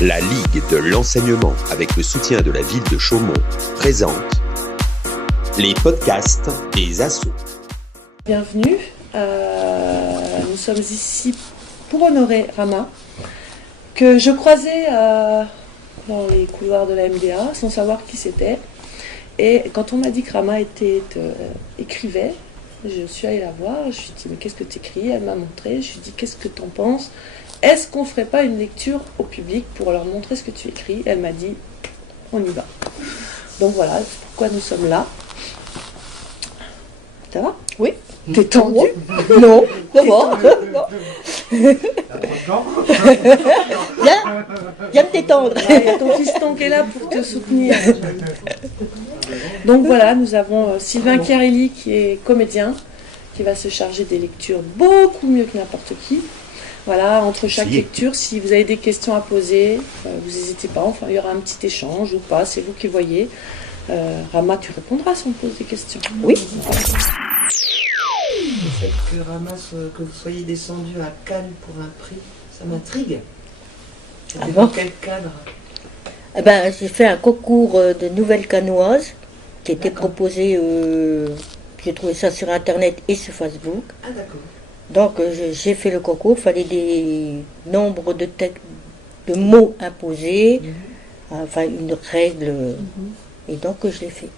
La Ligue de l'enseignement, avec le soutien de la ville de Chaumont, présente les podcasts des assos. Bienvenue, nous sommes ici pour honorer Rama, que je croisais dans les couloirs de la MDA sans savoir qui c'était. Et quand on m'a dit que Rama écrivait, je suis allée la voir, je lui ai dit mais qu'est-ce que tu écris? Elle m'a montré, je lui ai dit qu'est-ce que tu en penses? Est-ce qu'on ne ferait pas une lecture au public pour leur montrer ce que tu écris? Elle m'a dit on y va. Donc voilà, c'est pourquoi nous sommes là. Ça va? Oui. T'es tendu? Non, ça va. Viens me détendre. Il y a ton fiston qui est là pour te soutenir. Donc voilà, nous avons Sylvain Chiarelli qui est comédien, qui va se charger des lectures beaucoup mieux que n'importe qui. Voilà, entre chaque lecture, si vous avez des questions à poser, vous n'hésitez pas, enfin il y aura un petit échange ou pas, c'est vous qui voyez. Rama, tu répondras si on pose des questions. Oui. Le fait que que vous soyez descendu à Cannes pour un prix, ça m'intrigue. C'était dans quel cadre? Eh ben, j'ai fait un concours de nouvelles cannoises qui était proposé, j'ai trouvé ça sur Internet et sur Facebook. Ah d'accord. Donc j'ai fait le concours, il fallait des nombres de mots imposés, enfin une règle, et donc je l'ai fait.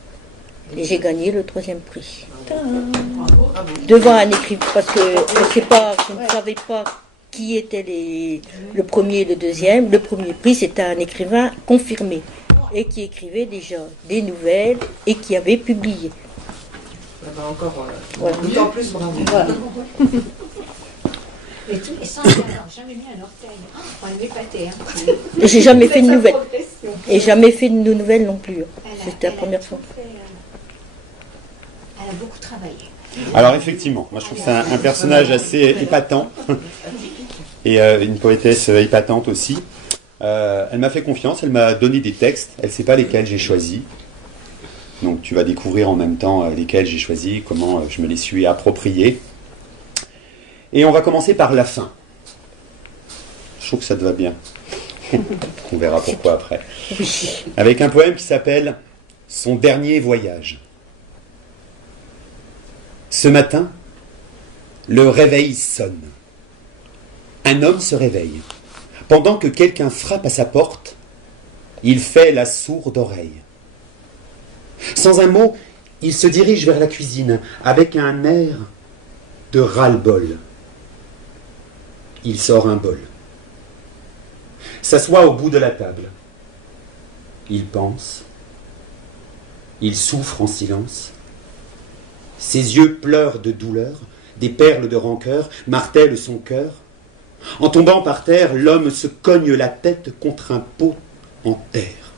Et j'ai gagné le 3e prix. Bravo. Devant un écrivain, parce que je ne savais pas qui étaient le premier et le deuxième. Le premier prix, c'était un écrivain confirmé et qui écrivait déjà des nouvelles et qui avait publié. Encore, Voilà. d'autant plus bravo. Voilà. Et sans avoir jamais mis un orteil. On est épaté. Et j'ai jamais fait de Sa nouvelles. progression. Et jamais fait de nouvelles non plus. C'était la Elle a première tout fois. fait, elle a beaucoup travaillé. Alors effectivement, moi je trouve que c'est un personnage assez épatant et une poétesse épatante aussi. Elle m'a fait confiance, elle m'a donné des textes, elle ne sait pas lesquels j'ai choisis. Donc tu vas découvrir en même temps lesquels j'ai choisis, comment je me les suis appropriés. Et on va commencer par la fin. Je trouve que ça te va bien. On verra pourquoi après. Avec un poème qui s'appelle « Son dernier voyage ». Ce matin, le réveil sonne. Un homme se réveille. Pendant que quelqu'un frappe à sa porte, il fait la sourde oreille. Sans un mot, il se dirige vers la cuisine avec un air de ras-le-bol. Il sort un bol. S'assoit au bout de la table. Il pense. Il souffre en silence. Ses yeux pleurent de douleur, des perles de rancœur martèlent son cœur. En tombant par terre, l'homme se cogne la tête contre un pot en terre.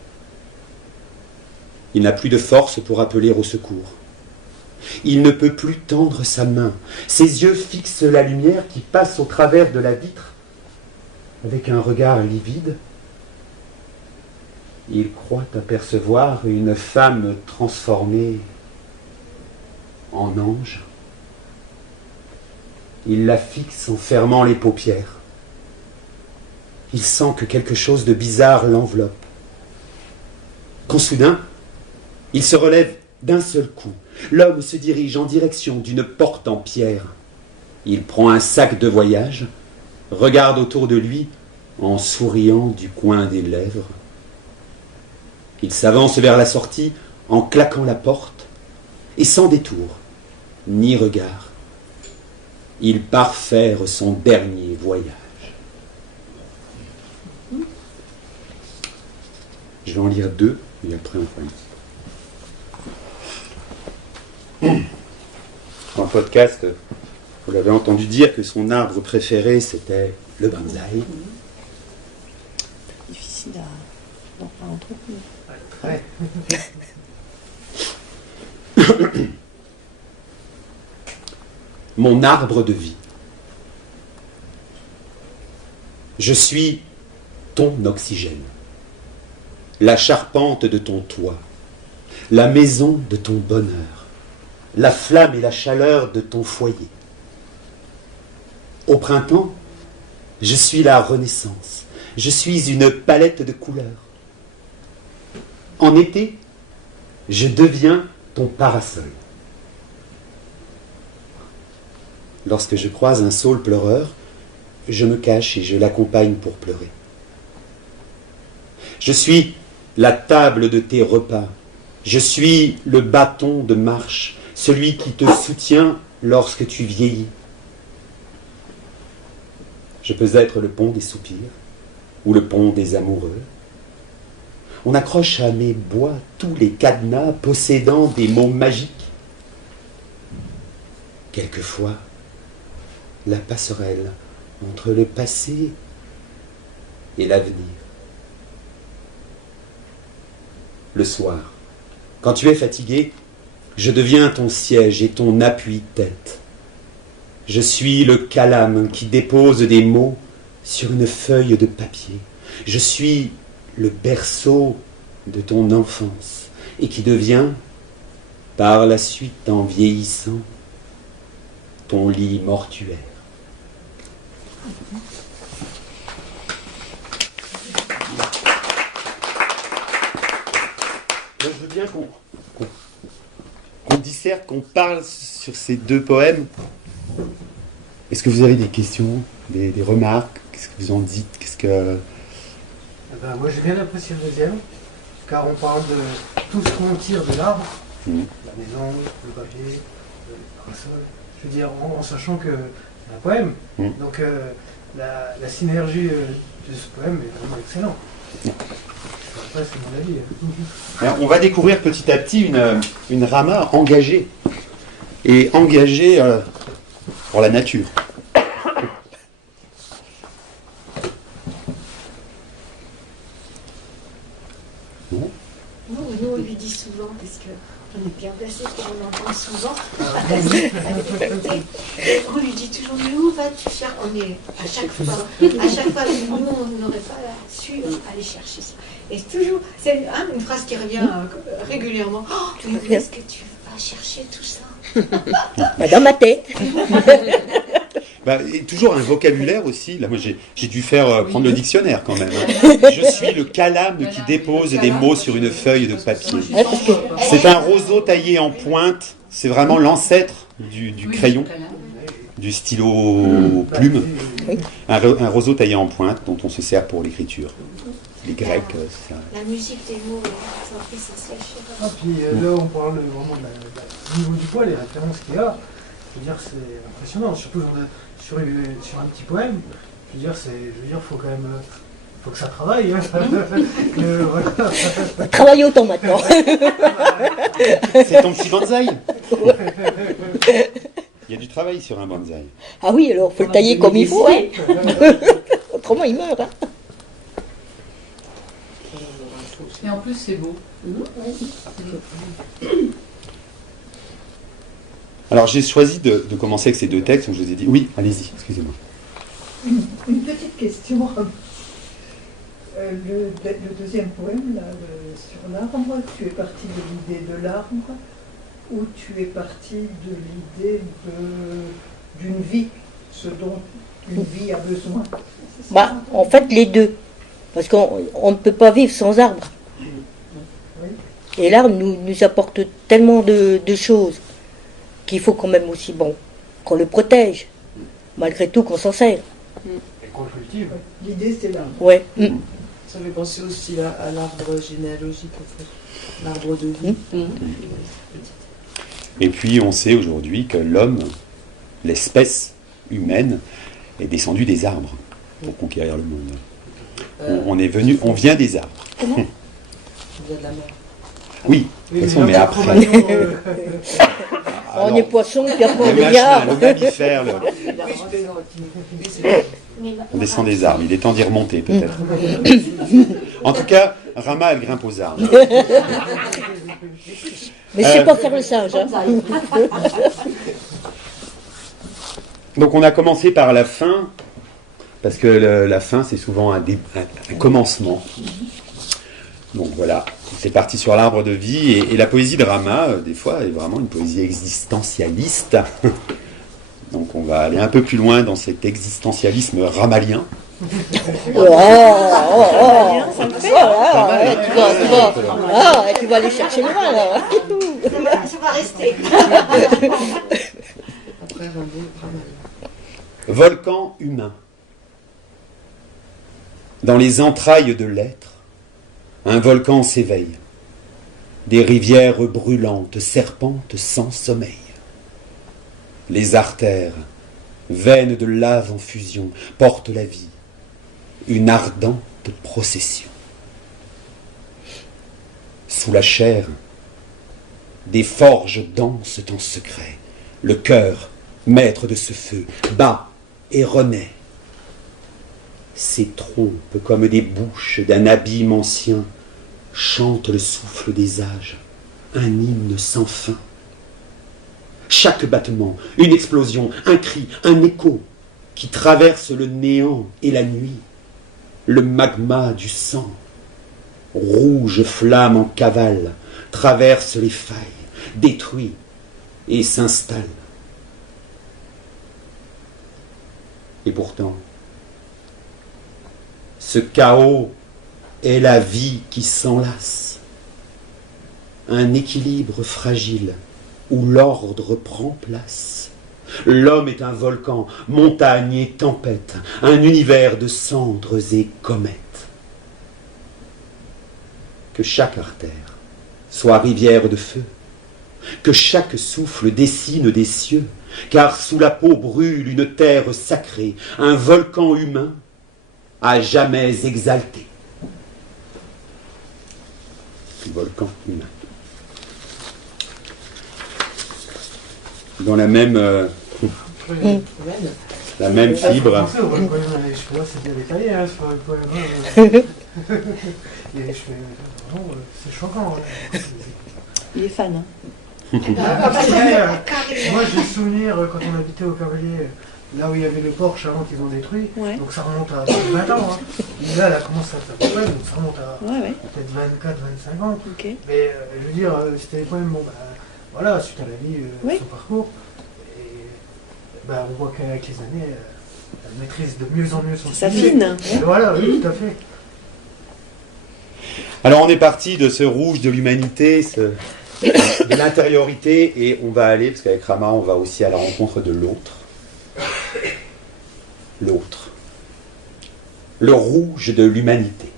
Il n'a plus de force pour appeler au secours. Il ne peut plus tendre sa main. Ses yeux fixent la lumière qui passe au travers de la vitre. Avec un regard livide, il croit apercevoir une femme transformée en ange. Il la fixe en fermant les paupières. Il sent que quelque chose de bizarre l'enveloppe. Quand soudain, il se relève d'un seul coup. L'homme se dirige en direction d'une porte en pierre. Il prend un sac de voyage, regarde autour de lui en souriant du coin des lèvres. Il s'avance vers la sortie en claquant la porte et sans détour, ni regard, il part faire son dernier voyage. Je vais en lire 2 et après un poème. Dans le podcast, vous l'avez entendu dire que son arbre préféré c'était le bonsaï. Difficile à entretenir. Mon arbre de vie. Je suis ton oxygène, la charpente de ton toit, la maison de ton bonheur, la flamme et la chaleur de ton foyer. Au printemps, je suis la renaissance, Je suis une palette de couleurs. En été, je deviens ton parasol. Lorsque je croise un saule pleureur, je me cache et je l'accompagne pour pleurer. Je suis la table de tes repas. Je suis le bâton de marche, celui qui te soutient lorsque tu vieillis. Je peux être le pont des soupirs ou le pont des amoureux. On accroche à mes bois tous les cadenas possédant des mots magiques. Quelquefois, la passerelle entre le passé et l'avenir. Le soir, quand tu es fatigué, je deviens ton siège et ton appui-tête. Je suis le calame qui dépose des mots sur une feuille de papier. Je suis le berceau de ton enfance et qui devient, par la suite en vieillissant, ton lit mortuaire. Je veux bien qu'on disserte, qu'on parle sur ces deux poèmes. Est-ce que vous avez des questions, des remarques? Qu'est-ce que vous en dites? Moi j'ai bien apprécié le deuxième, car on parle de tout ce qu'on tire de l'arbre, la maison, le papier, le parasol, je veux dire en sachant que c'est un poème, donc la synergie de ce poème est vraiment excellente. Après c'est mon avis. Alors, on va découvrir petit à petit une Rama engagée, et engagée pour la nature. Nous, on lui dit souvent, parce qu'on est bien placé, qu'on entend souvent, on lui dit toujours, mais où vas-tu chercher? On est à chaque fois, nous, on n'aurait pas su aller chercher ça. Et toujours, c'est une phrase qui revient régulièrement. Oh, mais où est-ce que tu vas chercher tout ça? Dans ma tête. Et toujours un vocabulaire aussi. Là, moi, j'ai dû prendre le dictionnaire quand même. Je suis le calame qui dépose des mots sur une feuille de papier. C'est un roseau taillé en pointe. C'est vraiment l'ancêtre du crayon, du stylo plume. Un roseau taillé en pointe dont on se sert pour l'écriture. Les Grecs, c'est ça. La musique des mots, c'est essentiel. Puis là, on parle vraiment du niveau du poids, les références qu'il y a. Je veux dire, c'est impressionnant, surtout sur un petit poème. Je veux dire, faut quand même, faut que ça travaille. Hein. Voilà. Travaille autant maintenant. C'est ton petit bonsaï. Il y a du travail sur un bonsaï. Ah oui, alors faut le tailler comme il faut. Hein. Autrement, il meurt. Hein. Et en plus, c'est beau. Alors j'ai choisi de commencer avec ces deux textes où je vous ai dit... Oui, allez-y, excusez-moi. Une petite question. Le deuxième poème, là, sur l'arbre, tu es parti de l'idée de l'arbre ou tu es parti de l'idée d'une vie, ce dont une vie a besoin? En fait, les deux. Parce qu'on ne peut pas vivre sans arbre. Et l'arbre nous apporte tellement de choses qu'il faut quand même aussi, qu'on le protège, malgré tout qu'on s'en sert. Et qu'on cultive. L'idée, c'est l'arbre. Ouais. Ça fait penser aussi à l'arbre généalogique, en fait. L'arbre de vie. Et puis on sait aujourd'hui que l'homme, l'espèce humaine, est descendu des arbres pour conquérir le monde. On vient des arbres. Comment? On vient de la mer. Oui, de toute façon, mais après. On est poisson, puis après on le est arbre. Le mammifère, on descend des arbres. Il est temps d'y remonter, peut-être. En tout cas, Rama, elle grimpe aux arbres. Mais c'est pas faire le singe. Hein. Donc on a commencé par la fin, parce que la fin, c'est souvent un commencement. Donc voilà, c'est parti sur l'arbre de vie, et la poésie de Rama, des fois, est vraiment une poésie existentialiste. Donc on va aller un peu plus loin dans cet existentialisme ramalien. Ça le fait. Tu vas aller chercher loin là. Ça va rester. Après Rimbaud, Ramal. Volcan humain. Dans les entrailles de l'être, un volcan s'éveille. Des rivières brûlantes serpentent sans sommeil. Les artères, veines de lave en fusion, portent la vie, une ardente procession. Sous la chair, des forges dansent en secret. Le cœur, maître de ce feu, bat et renaît. Ses trompes, comme des bouches d'un abîme ancien, chantent le souffle des âges, un hymne sans fin. Chaque battement, une explosion, un cri, un écho qui traverse le néant et la nuit, le magma du sang, rouge flamme en cavale, traverse les failles, détruit et s'installe. Et pourtant, ce chaos est la vie qui s'enlace, un équilibre fragile où l'ordre prend place. L'homme est un volcan, montagne et tempête, un univers de cendres et comètes. Que chaque artère soit rivière de feu, que chaque souffle dessine des cieux, car sous la peau brûle une terre sacrée, un volcan humain à jamais exalté. Volcan humain. Dans la même fibre. C'est bien détaillé, hein, sur le poème. C'est choquant. Il est fan. Hein. Moi j'ai souvenir quand on habitait au Cavalier, là où il y avait le Porsche avant qu'ils ont détruit, donc ça remonte à 20 ans. Hein. Et là, elle a commencé à faire des poèmes, donc ça remonte à peut-être 24, 25 ans. Okay. Mais je veux dire, c'était des poèmes, bon, voilà, suite à la vie, son parcours. Et on voit qu'avec les années, elle maîtrise de mieux en mieux son sujet. Ça fine. Voilà, oui, tout à fait. Alors on est parti de ce rouge de l'humanité, de l'intériorité, et on va aller, parce qu'avec Rama, on va aussi à la rencontre de l'autre. L'autre. Le rouge de l'humanité.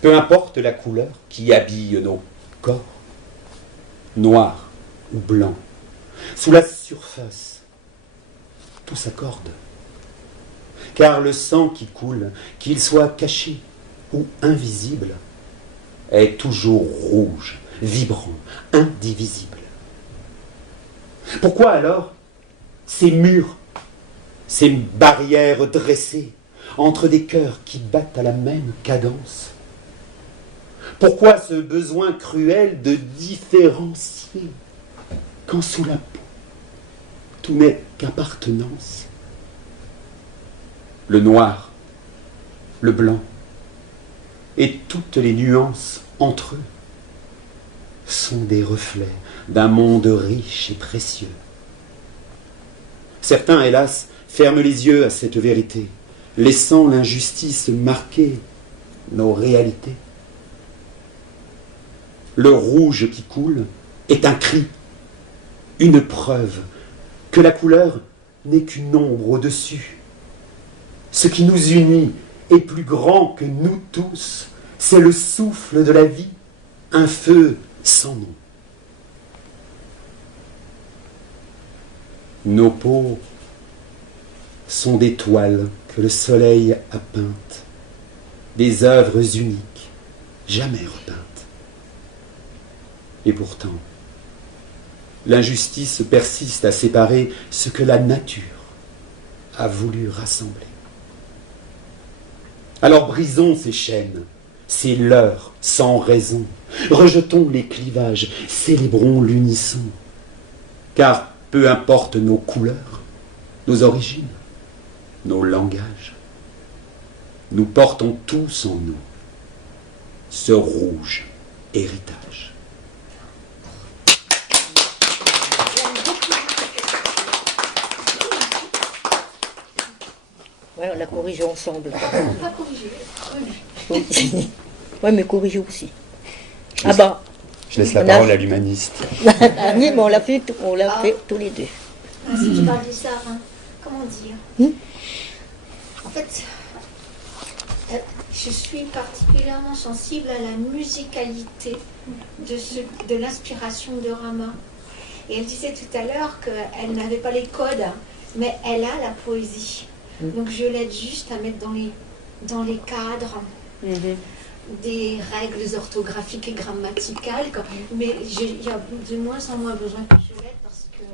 Peu importe la couleur qui habille nos corps, noir ou blanc, sous la surface, tout s'accorde. Car le sang qui coule, qu'il soit caché ou invisible, est toujours rouge, vibrant, indivisible. Pourquoi alors ces murs, ces barrières dressées entre des cœurs qui battent à la même cadence? Pourquoi ce besoin cruel de différencier quand sous la peau tout n'est qu'appartenance? Le noir, le blanc et toutes les nuances entre eux sont des reflets d'un monde riche et précieux. Certains, hélas, ferment les yeux à cette vérité, laissant l'injustice marquer nos réalités. Le rouge qui coule est un cri, une preuve que la couleur n'est qu'une ombre au-dessus. Ce qui nous unit est plus grand que nous tous, c'est le souffle de la vie, un feu sans nom. Nos peaux sont des toiles que le soleil a peintes, des œuvres uniques, jamais repeintes. Et pourtant, l'injustice persiste à séparer ce que la nature a voulu rassembler. Alors brisons ces chaînes, ces leurres sans raison, rejetons les clivages, célébrons l'unisson, car peu importe nos couleurs, nos origines, nos langages, nous portons tous en nous ce rouge héritage. Ouais, on l'a corrigé ensemble. On va corriger. Oui, ouais, mais corrigé aussi. Ah bah. Je laisse la parole à l'humaniste. Ah oui, mais on l'a fait tous les deux. Ah, si tu parles du Sahara, hein, comment dire En fait, je suis particulièrement sensible à la musicalité de l'inspiration de Rama. Et elle disait tout à l'heure qu'elle n'avait pas les codes, mais elle a la poésie. Donc je l'aide juste à mettre dans les cadres des règles orthographiques et grammaticales. Mais il y a de moins en moins besoin que je l'aide parce que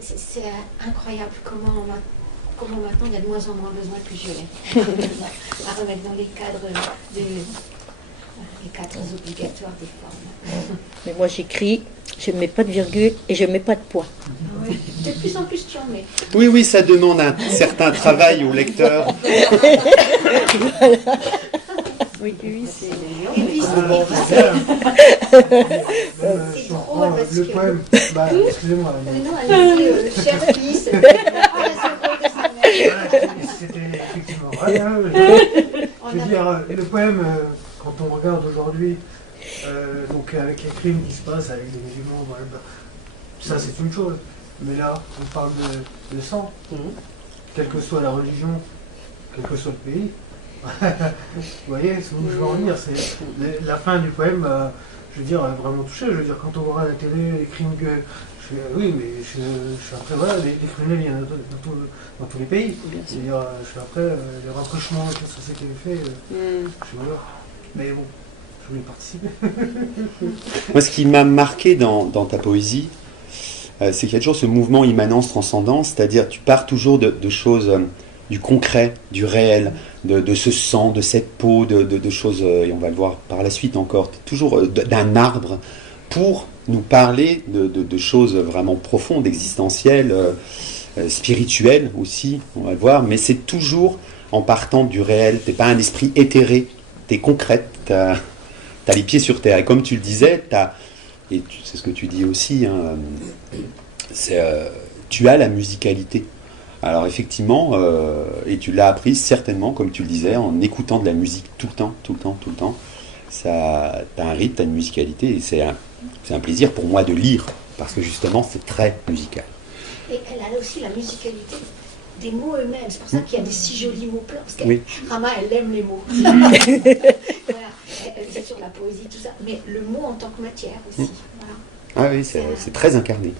c'est incroyable comment maintenant il y a de moins en moins besoin que je l'aide à remettre dans les cadres les cadres obligatoires des formes. Mais moi j'écris, je ne mets pas de virgule et je ne mets pas de point. Oui. De plus en plus tu en mets. Oui, ça demande un certain travail au lecteur. Voilà. Oui, c'est... Et puis c'est drôle parce le que... poème, excusez-moi. Non, allez-y, cher fils, très heureux de sa mère. C'était effectivement vrai. Je veux dire, le poème, quand on regarde aujourd'hui, donc avec les crimes qui se passent avec les musulmans, voilà, ça c'est une chose. Mais là, on parle de sang, quelle que soit la religion, quel que soit le pays. Vous voyez, ce où je veux en venir, c'est la fin du poème, je veux dire, vraiment touché. Je veux dire, quand on voit à la télé les crimes que... oui, mais je suis après, voilà, les criminels, il y en a dans tous les pays. C'est-à-dire, je suis après, les rapprochements, tout ça, c'est qui est fait, je suis voilà. Mais bon, je voulais participer. Moi, ce qui m'a marqué dans ta poésie, c'est qu'il y a toujours ce mouvement immanence transcendance, c'est-à-dire tu pars toujours de choses, du concret, du réel, de ce sang, de cette peau, de choses, et on va le voir par la suite encore, toujours d'un arbre, pour nous parler de choses vraiment profondes, existentielles, spirituelles aussi, on va le voir, mais c'est toujours en partant du réel. T'es pas un esprit éthéré, t'es concrète, t'as les pieds sur terre. Et comme tu le disais, et c'est ce que tu dis aussi, hein, tu as la musicalité. Alors effectivement, et tu l'as appris certainement, comme tu le disais, en écoutant de la musique tout le temps. Ça, t'as un rythme, t'as une musicalité, et c'est un plaisir pour moi de lire, parce que justement c'est très musical. Et elle a aussi la musicalité des mots eux-mêmes. C'est pour ça qu'il y a des si jolis mots pleins. Parce que Rama, elle aime les mots. Voilà. C'est sur la poésie, tout ça. Mais le mot en tant que matière aussi. Voilà. Ah oui, c'est très incarné,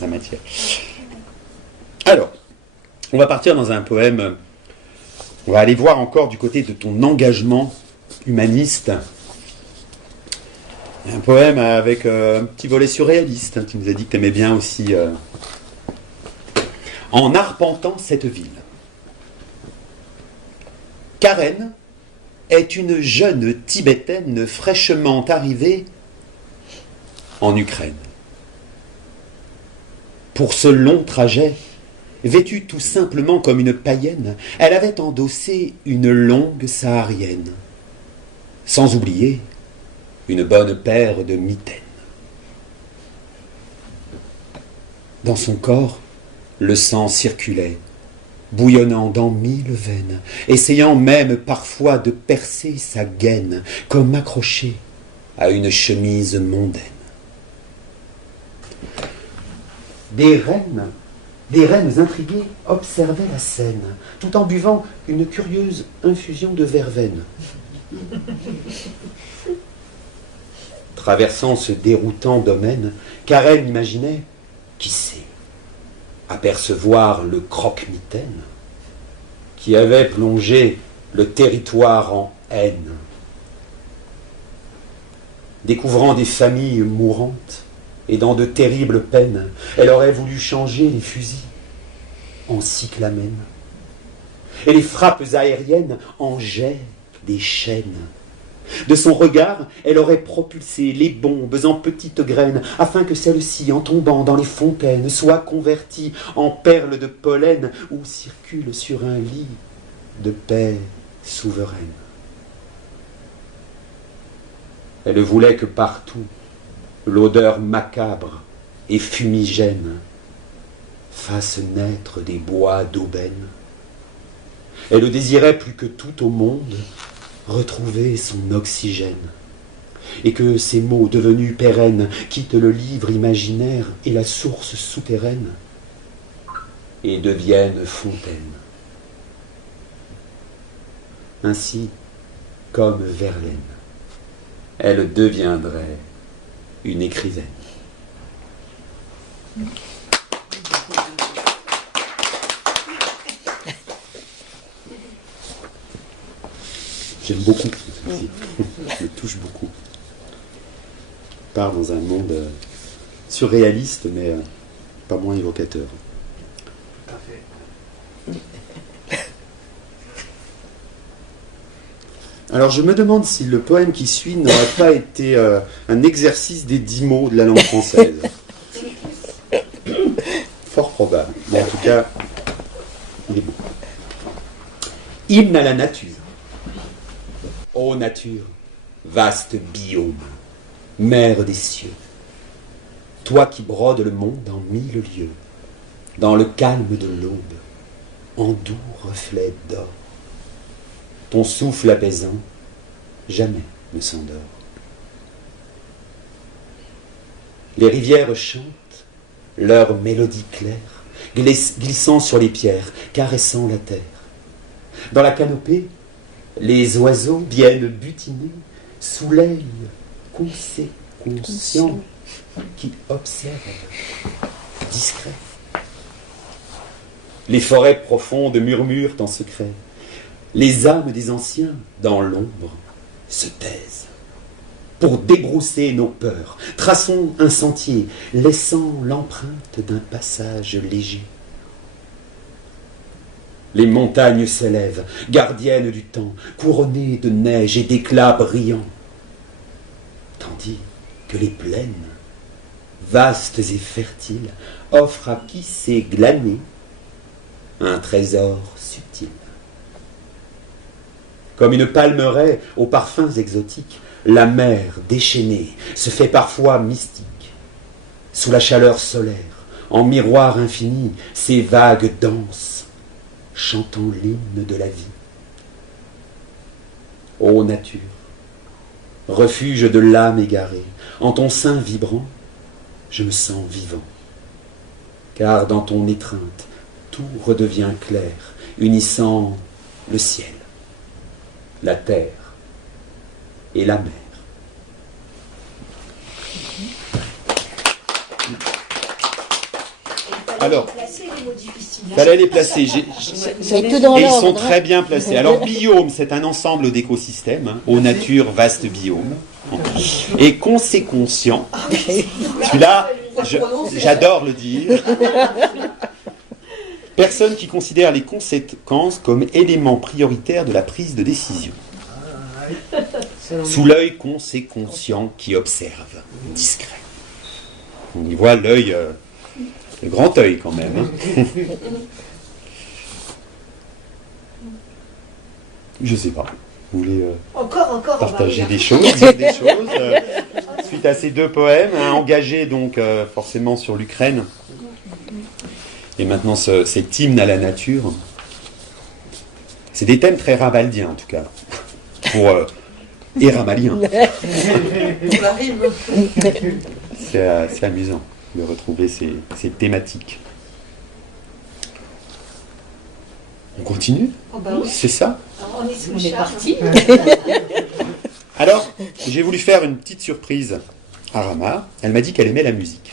la matière. Alors, on va partir dans un poème. On va aller voir encore du côté de ton engagement humaniste. Un poème avec un petit volet surréaliste. Tu nous as dit que tu aimais bien aussi. En arpentant cette ville. Karen est une jeune Tibétaine fraîchement arrivée en Ukraine. Pour ce long trajet, vêtue tout simplement comme une païenne, elle avait endossé une longue saharienne, sans oublier une bonne paire de mitaines. Dans son corps, le sang circulait, bouillonnant dans 1000 veines, essayant même parfois de percer sa gaine, comme accrochée à une chemise mondaine. Des reines intriguées observaient la scène, tout en buvant une curieuse infusion de verveine. Traversant ce déroutant domaine, Karen imaginait, qui sait, apercevoir le croque-mitaine qui avait plongé le territoire en haine. Découvrant des familles mourantes et dans de terribles peines, elle aurait voulu changer les fusils en cyclamènes et les frappes aériennes en jets des chaînes. De son regard, elle aurait propulsé les bombes en petites graines, afin que celles-ci, en tombant dans les fontaines, soient converties en perles de pollen ou circulent sur un lit de paix souveraine. Elle voulait que partout, l'odeur macabre et fumigène fasse naître des bois d'aubaine Elle désirait plus que tout au monde retrouver son oxygène, et que ces mots devenus pérennes quittent le livre imaginaire et la source souterraine, et deviennent fontaines. Ainsi, comme Verlaine, elle deviendrait une écrivaine. J'aime beaucoup celle-ci. Elle me touche beaucoup. Je pars dans un monde surréaliste, mais pas moins évocateur. Tout à fait. Alors je me demande si le poème qui suit n'aurait pas été un exercice des 10 mots de la langue française. Fort probable, mais en tout cas, il est beau. Hymne à la nature. Ô nature, vaste biome, mère des cieux, toi qui brodes le monde en 1000 lieues, dans le calme de l'aube, en doux reflets d'or, ton souffle apaisant jamais ne s'endort. Les rivières chantent leur mélodie claire, glissant sur les pierres, caressant la terre. Dans la canopée, les oiseaux viennent butiner sous l'œil conscient qui observe, discret. Les forêts profondes murmurent en secret. Les âmes des anciens, dans l'ombre, se taisent. Pour débrousser nos peurs, traçons un sentier, laissant l'empreinte d'un passage léger. Les montagnes s'élèvent, gardiennes du temps, couronnées de neige et d'éclats brillants, tandis que les plaines, vastes et fertiles, offrent à qui sait glaner un trésor subtil. Comme une palmeraie aux parfums exotiques, la mer déchaînée se fait parfois mystique. Sous la chaleur solaire, en miroir infini, ces vagues dansent, chantant l'hymne de la vie. Ô nature, refuge de l'âme égarée, en ton sein vibrant, je me sens vivant. Car dans ton étreinte, tout redevient clair, unissant le ciel, la terre et la mer. Alors, il fallait les placer. Et ils sont très bien placés. Alors, biome, c'est un ensemble d'écosystèmes, hein, aux natures, vaste biome. Et conséquentient, celui-là, j'adore le dire. Personne qui considère les conséquences comme élément prioritaire de la prise de décision. Sous l'œil conséquentient qui observe, discret. On y voit l'œil, le grand œil quand même. Hein. Je sais pas. Vous voulez partager des choses, dire des choses suite à ces deux poèmes, hein, engagés donc forcément sur l'Ukraine. Et maintenant cet hymne à la nature. C'est des thèmes très rabaldiens en tout cas. Et ramalien. C'est amusant de retrouver ces thématiques. On continue ? Oh bah oui. C'est ça ? On est parti. Alors, j'ai voulu faire une petite surprise à Rama. Elle m'a dit qu'elle aimait la musique.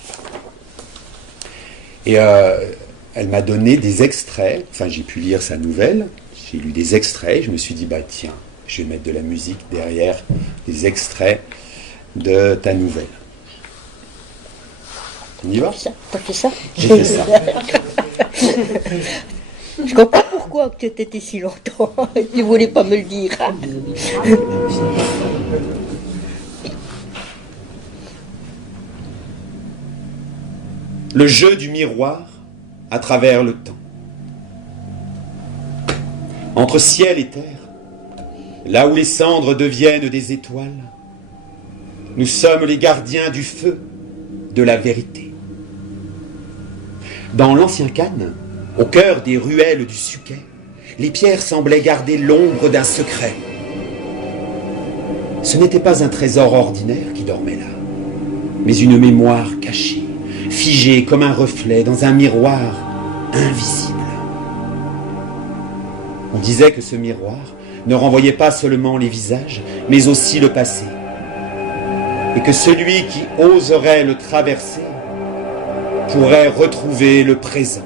Et elle m'a donné des extraits. Enfin, j'ai pu lire sa nouvelle. J'ai lu des extraits. Je me suis dit, bah tiens, je vais mettre de la musique derrière des extraits de ta nouvelle. On y va ? T'as fait ça ? J'ai fait ça. Je comprends pourquoi tu étais si longtemps. Tu ne voulais pas me le dire. Le jeu du miroir à travers le temps. Entre ciel et terre, là où les cendres deviennent des étoiles, nous sommes les gardiens du feu, de la vérité. Dans l'ancien Cannes, au cœur des ruelles du Suquet, les pierres semblaient garder l'ombre d'un secret. Ce n'était pas un trésor ordinaire qui dormait là, mais une mémoire cachée, figée comme un reflet dans un miroir invisible. On disait que ce miroir ne renvoyait pas seulement les visages, mais aussi le passé, et que celui qui oserait le traverser pourrait retrouver le présent.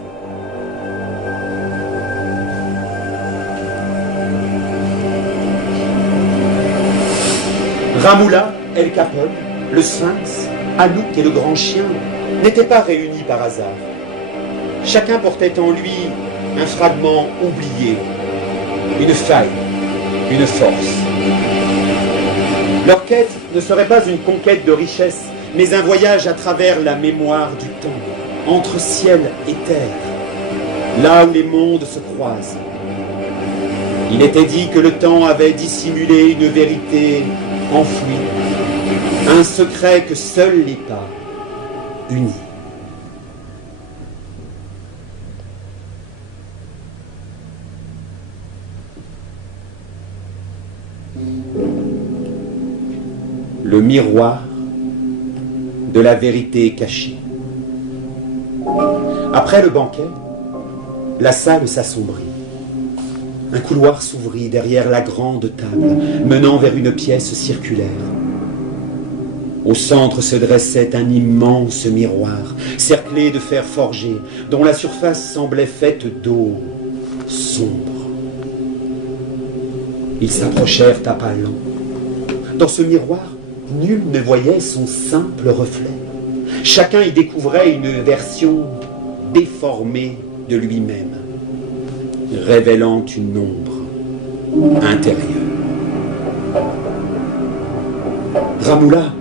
Ramoula, El Capone, le Sphinx, Anouk et le grand chien n'étaient pas réunis par hasard. Chacun portait en lui un fragment oublié, une faille, une force. Leur quête ne serait pas une conquête de richesse, mais un voyage à travers la mémoire du temps, entre ciel et terre, là où les mondes se croisent. Il était dit que le temps avait dissimulé une vérité enfouie, un secret que seuls les pas unis. Le miroir de la vérité cachée. Après le banquet, la salle s'assombrit. Un couloir s'ouvrit derrière la grande table, menant vers une pièce circulaire. Au centre se dressait un immense miroir, cerclé de fer forgé, dont la surface semblait faite d'eau sombre. Ils s'approchèrent à pas lents. Dans ce miroir, nul ne voyait son simple reflet. Chacun y découvrait une version déformée de lui-même, révélant une ombre intérieure. Ramoula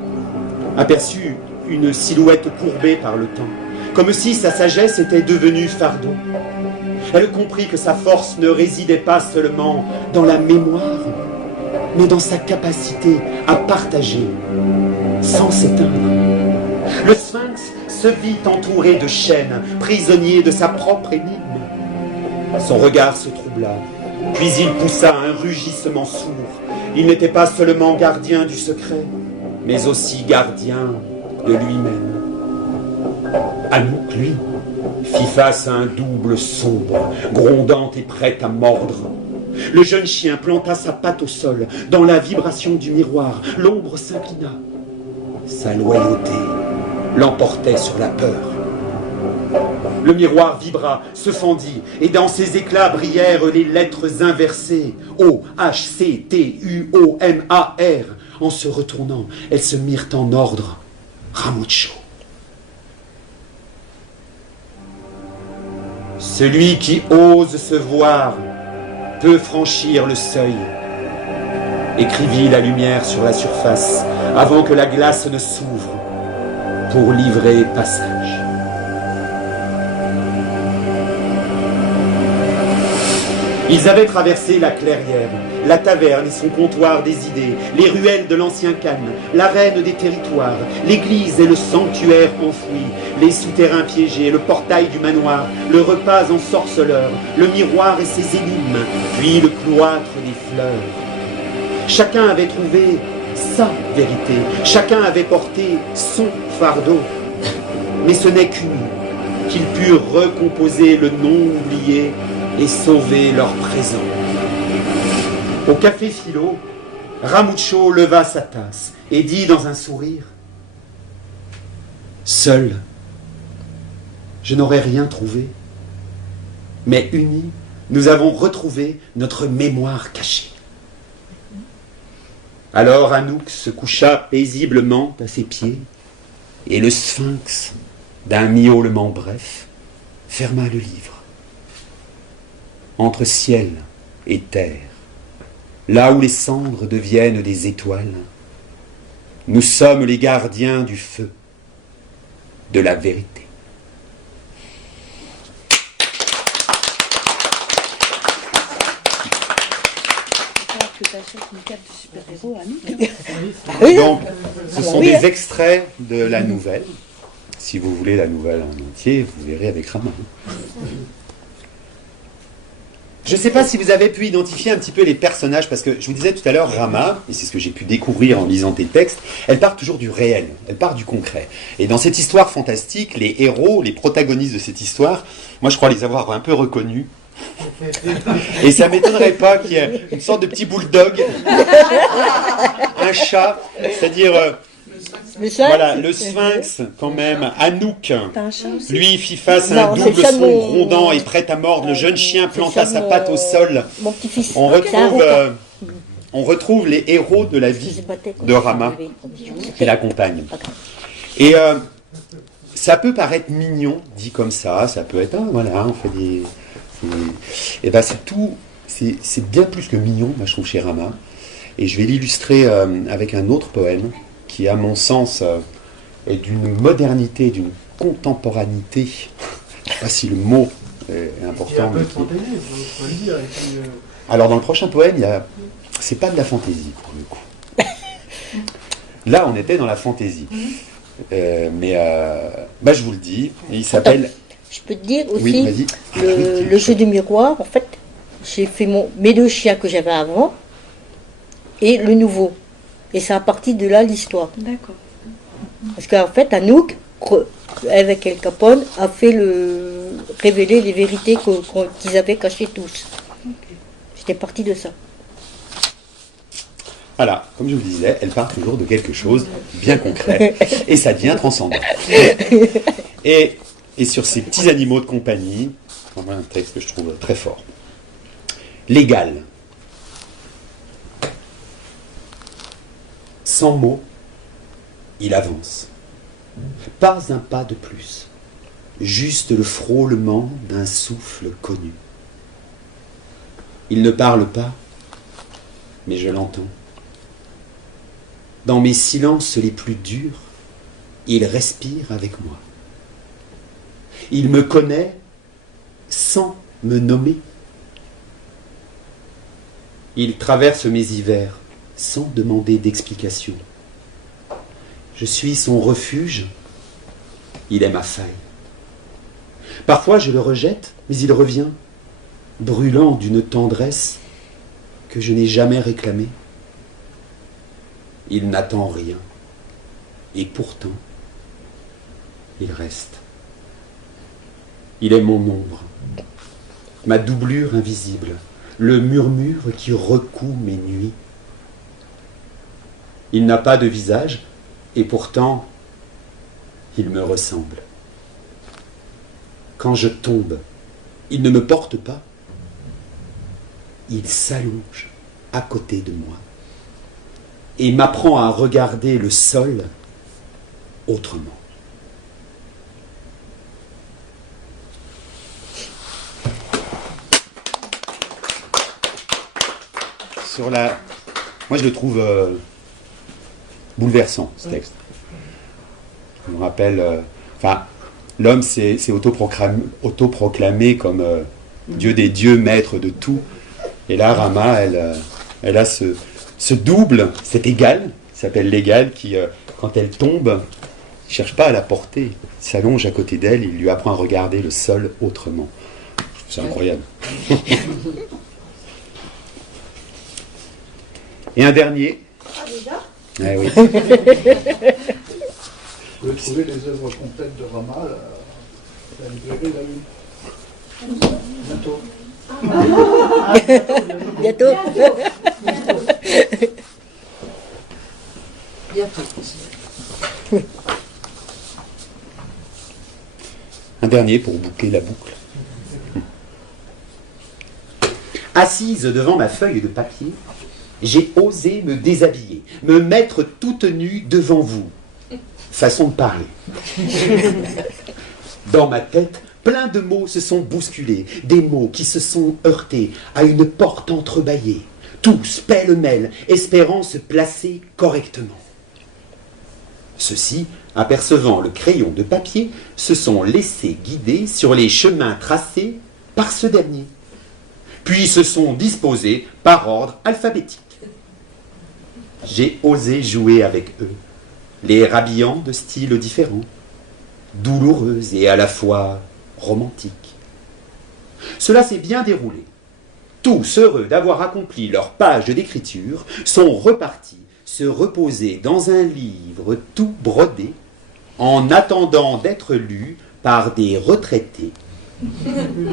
aperçut une silhouette courbée par le temps, comme si sa sagesse était devenue fardeau. Elle comprit que sa force ne résidait pas seulement dans la mémoire, mais dans sa capacité à partager sans s'éteindre. Le Sphinx se vit entouré de chaînes, prisonnier de sa propre énigme. Son regard se troubla, puis il poussa un rugissement sourd. Il n'était pas seulement gardien du secret, mais aussi gardien de lui-même. Anouk, lui, fit face à un double sombre, grondant et prêt à mordre. Le jeune chien planta sa patte au sol. Dans la vibration du miroir, l'ombre s'inclina. Sa loyauté l'emportait sur la peur. Le miroir vibra, se fendit, et dans ses éclats brillèrent les lettres inversées. O-H-C-T-U-O-M-A-R. En se retournant, elles se mirent en ordre. Ramucho. Celui qui ose se voir peut franchir le seuil, écrivit la lumière sur la surface, avant que la glace ne s'ouvre pour livrer passage. Ils avaient traversé la clairière, la taverne et son comptoir des idées, les ruelles de l'ancien Cannes, l'arène des territoires, l'église et le sanctuaire enfoui, les souterrains piégés, le portail du manoir, le repas en sorceleur, le miroir et ses énigmes, puis le cloître des fleurs. Chacun avait trouvé sa vérité, chacun avait porté son fardeau, mais ce n'est qu'unis qu'ils purent recomposer le non oublié et sauver leur présent. Au café Philo, Ramucho leva sa tasse et dit dans un sourire : « Seul, je n'aurais rien trouvé, mais unis, nous avons retrouvé notre mémoire cachée. » Alors Anouk se coucha paisiblement à ses pieds, et le Sphinx, d'un miaulement bref, ferma le livre. Entre ciel et terre, là où les cendres deviennent des étoiles, nous sommes les gardiens du feu, de la vérité. Donc, ce sont des extraits de la nouvelle. Si vous voulez la nouvelle en entier, vous verrez avec Rama. Je ne sais pas si vous avez pu identifier un petit peu les personnages, parce que je vous disais tout à l'heure, Rama, et c'est ce que j'ai pu découvrir en lisant tes textes, elle part toujours du réel, elle part du concret. Et dans cette histoire fantastique, les héros, les protagonistes de cette histoire, moi je crois les avoir un peu reconnus. Et ça ne m'étonnerait pas qu'il y ait une sorte de petit bulldog, un chat, c'est-à-dire... Voilà, le sphinx, quand même, Anouk, lui, fit face à un double son grondant et prêt à mordre. Le jeune chien planta sa patte au sol. Mon petit-fils. On retrouve les héros de la vie de Rama qui l'accompagnent. Et ça peut paraître mignon, dit comme ça peut être, voilà, on fait des... Et ben c'est tout, c'est bien plus que mignon, moi je trouve, chez Rama. Et je vais l'illustrer avec un autre poème qui, à mon sens, est d'une modernité, d'une contemporanéité. Je ne sais pas si le mot est important. Mais alors, dans le prochain poème, c'est pas de la fantaisie, pour le coup. Là, on était dans la fantaisie. Je vous le dis, il s'appelle... Je peux te dire aussi, oui, le jeu du miroir, en fait, j'ai fait mes 2 chiens que j'avais avant, et le nouveau. Et c'est à partir de là l'histoire. D'accord. Parce qu'en fait, Anouk, avec El Capone, a fait révéler les vérités qu'ils avaient cachées tous. Okay. J'étais partie de ça. Voilà, comme je vous le disais, elle part toujours de quelque chose de bien concret. Et ça devient transcendant. Et sur ces petits animaux de compagnie, vraiment un texte que je trouve très fort. L'égal. Sans mots, il avance. Pas un pas de plus, juste le frôlement d'un souffle connu. Il ne parle pas, mais je l'entends. Dans mes silences les plus durs, il respire avec moi. Il me connaît sans me nommer. Il traverse mes hivers sans demander d'explication. Je suis son refuge, il est ma faille. Parfois je le rejette, mais il revient, brûlant d'une tendresse que je n'ai jamais réclamée. Il n'attend rien, et pourtant, il reste. Il est mon ombre, ma doublure invisible, le murmure qui recoue mes nuits. Il n'a pas de visage, et pourtant, il me ressemble. Quand je tombe, il ne me porte pas. Il s'allonge à côté de moi et m'apprend à regarder le sol autrement. Moi, je le trouve bouleversant, ce texte. Il me rappelle... l'homme s'est autoproclamé comme Dieu des dieux, maître de tout. Et là, Rama, elle a ce double, cet égal, qui s'appelle l'égal, qui, quand elle tombe, il ne cherche pas à la porter. Il s'allonge à côté d'elle, il lui apprend à regarder le sol autrement. C'est incroyable. Et un dernier. Ah, déjà ? Oui. Vous pouvez trouver les œuvres complètes de Rama, la librairie La Lune. Bientôt. Bientôt. Un dernier pour boucler la boucle. Assise devant ma feuille de papier, j'ai osé me déshabiller, me mettre toute nue devant vous. Façon de parler. Dans ma tête, plein de mots se sont bousculés, des mots qui se sont heurtés à une porte entrebâillée, tous pêle-mêle, espérant se placer correctement. Ceux-ci, apercevant le crayon de papier, se sont laissés guider sur les chemins tracés par ce dernier, puis se sont disposés par ordre alphabétique. J'ai osé jouer avec eux, les rhabillant de styles différents, douloureux et à la fois romantiques. Cela s'est bien déroulé. tous heureux d'avoir accompli leur page d'écriture, sont repartis se reposer dans un livre tout brodé, en attendant d'être lus par des retraités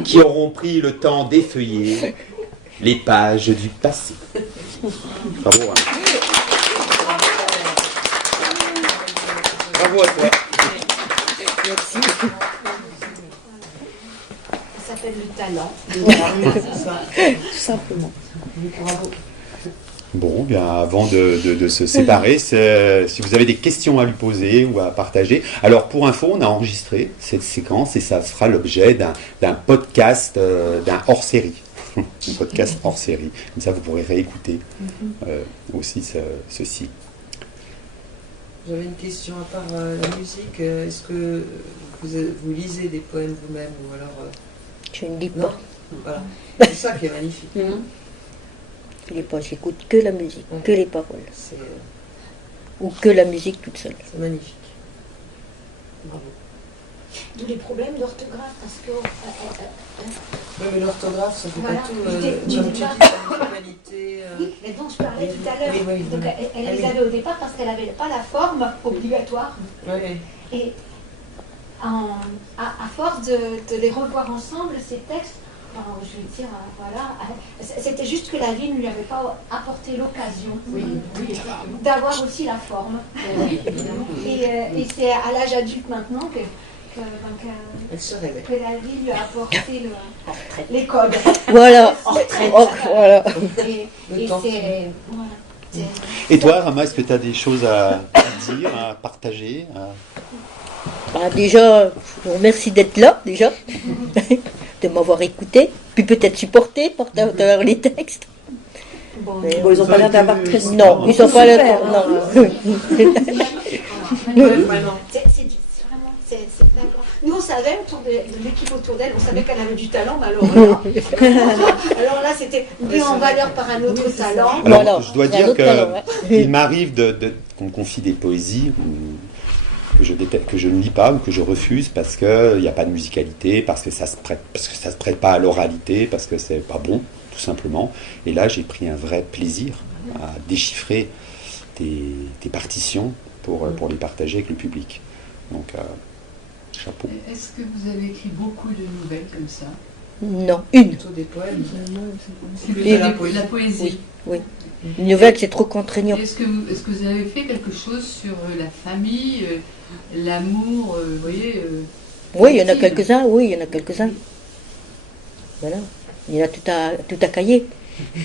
qui auront pris le temps d'effeuiller les pages du passé. Bravo. Bravo à toi. Merci. Ça s'appelle le talent. Tout simplement. Bravo. Bon, bien, avant de se séparer, si vous avez des questions à lui poser ou à partager, alors pour info, on a enregistré cette séquence et ça fera l'objet d'un podcast, d'un hors-série. Un podcast hors-série. Comme ça, vous pourrez réécouter aussi ceci. J'avais une question à part la musique. Est-ce que vous lisez des poèmes vous-même ou alors Je ne lis non. pas. Voilà. C'est ça qui est magnifique. Je ne lis pas, j'écoute que la musique, que les paroles. C'est Ou que la musique toute seule. magnifique. Bravo. D'où les problèmes d'orthographe, parce que Oui, mais l'orthographe, ça fait voilà, pas tout. du Comme tu dis, départ. la musicalité. Oui, mais dont je parlais tout à l'heure. Oui, oui, Donc oui. elle les avait au départ parce qu'elle n'avait pas la forme obligatoire. Oui. Et à force de les revoir ensemble, ces textes, enfin, je vais dire, voilà, c'était juste que la vie ne lui avait pas apporté l'occasion d'avoir aussi la forme. Et c'est à l'âge adulte maintenant que Elle se révèle. la vie lui a apporté les codes. Voilà. Voilà. Et c'est... Voilà. Et toi, Rama, est-ce que tu as des choses à dire, à partager Bah, déjà, je vous remercie d'être là, déjà, de m'avoir écouté, puis peut-être supporté par travers les textes. Bon, Bon, ils n'ont pas l'air d'avoir très... Non, ils n'ont pas l'air... Non. c'est d'accord. Nous, on savait, autour de l'équipe autour d'elle, on savait qu'elle avait du talent, mais alors là, c'était mis en valeur par un autre talent. Alors, Voilà. je dois Il y a dire d'autres talents, ouais. qu'il m'arrive qu'on me confie des poésies que je ne lis pas ou que je refuse parce qu'il n'y a pas de musicalité, parce que ça se prête pas à l'oralité, parce que c'est pas bon, tout simplement. Et là, j'ai pris un vrai plaisir à déchiffrer tes partitions pour les partager avec le public. Donc, chapeau. Est-ce que vous avez écrit beaucoup de nouvelles comme ça? Non, une. Plutôt des poèmes. Et La poésie. poésie. Oui. Une nouvelle, c'est trop contraignant. Est-ce que vous avez fait quelque chose sur la famille, l'amour, vous voyez Oui, il y en a quelques-uns, oui, il y en a quelques-uns. Voilà. Il y en a tout à cahier. Ça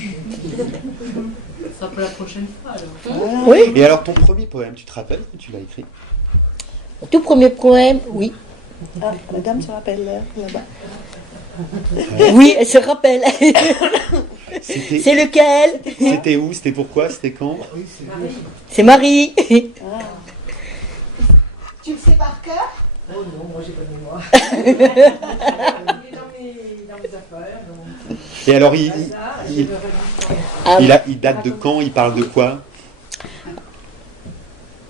sera pour la prochaine fois alors. Oui. Et alors, ton premier poème, tu te rappelles que tu l'as écrit? Mon tout premier poème, oui. Ah, madame se rappelle là-bas. Oui, elle se rappelle. C'est lequel? C'était où? C'était pourquoi? C'était quand? C'est Marie. Tu le sais par cœur? Oh non, moi j'ai pas de mémoire. Il est dans mes affaires. Donc... Et alors, Ah, il date de quand? Il parle de quoi?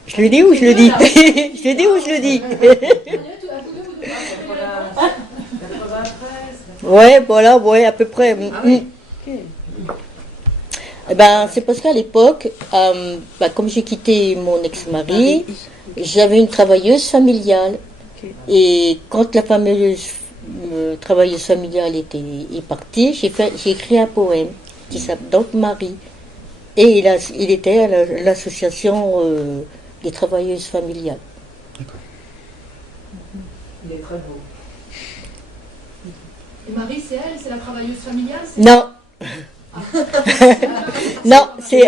je le dis ou je le dis? Je le dis ou je le dis? Ouais, voilà, ouais, à peu près. Ah oui. Eh ben, c'est parce qu'à l'époque, comme j'ai quitté mon ex-mari, j'avais une travailleuse familiale. Et quand la fameuse travailleuse familiale est partie, j'ai écrit un poème qui s'appelle donc Marie. Et il était à l'association des travailleuses familiales. Il est très beau. Et Marie, c'est elle, c'est la travailleuse familiale? Non. Non, C'est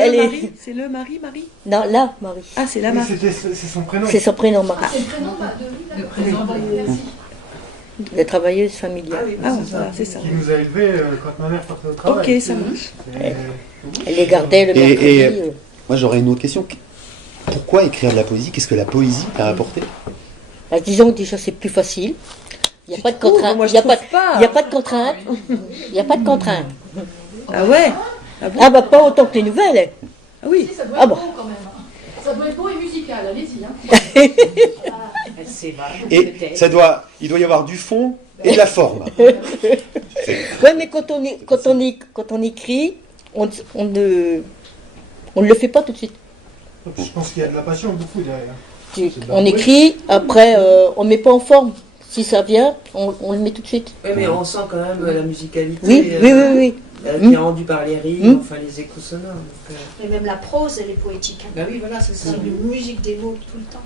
le mari, Marie. Non, la Marie. Ah, c'est la Oui, Marie. c'est son prénom. C'est son prénom, Marie. C'est le prénom de Le prénom merci. La travailleuse familiale. Ah oui, Ah, c'est ça. voilà, c'est ça. Qui nous a élevés quand ma mère partait au travail. Ok, ça marche. Et, Elle les gardait le mercredi. Et moi, j'aurais une autre question. Pourquoi écrire de la poésie? Qu'est-ce que la poésie t'a apporté? Bah, disons que déjà c'est plus facile. Il n'y a pas de trouves? contraintes. Moi, je Il n'y a pas trouve pas. il y a pas de contraintes. Il n'y a pas de contraintes. Ah ouais? Ah bon? Ah bah pas autant que les nouvelles. Ah oui. Si, ça doit Ah être bon. beau quand même. Ça doit être beau et musical, allez-y. Hein. Elle sait pas. Et il doit y avoir du fond et de la forme. Ouais, mais quand on écrit, on ne le fait pas tout de suite. Je pense qu'il y a de la passion beaucoup derrière. On écrit, après on met pas en forme. Si ça vient, on le met tout de suite. Oui, mais on sent quand même la musicalité oui. qui est rendue par les rimes, enfin les échos sonores. Donc, Et même la prose, elle est poétique. Bah oui, voilà, c'est ça. C'est une musique des mots tout le temps.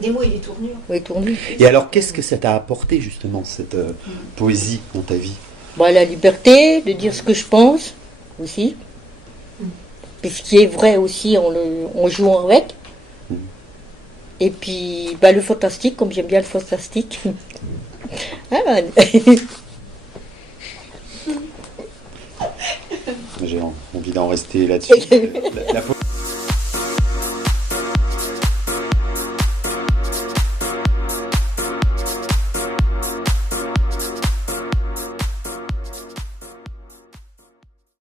Des mots et des tournures. Oui, tournures. Et alors, qu'est-ce que ça t'a apporté, justement, cette poésie dans ta vie? Bah, la liberté de dire ce que je pense, aussi. Puis ce qui est vrai aussi, on joue avec. Et puis, bah, le fantastique, comme j'aime bien le fantastique. J'ai envie d'en rester là-dessus. La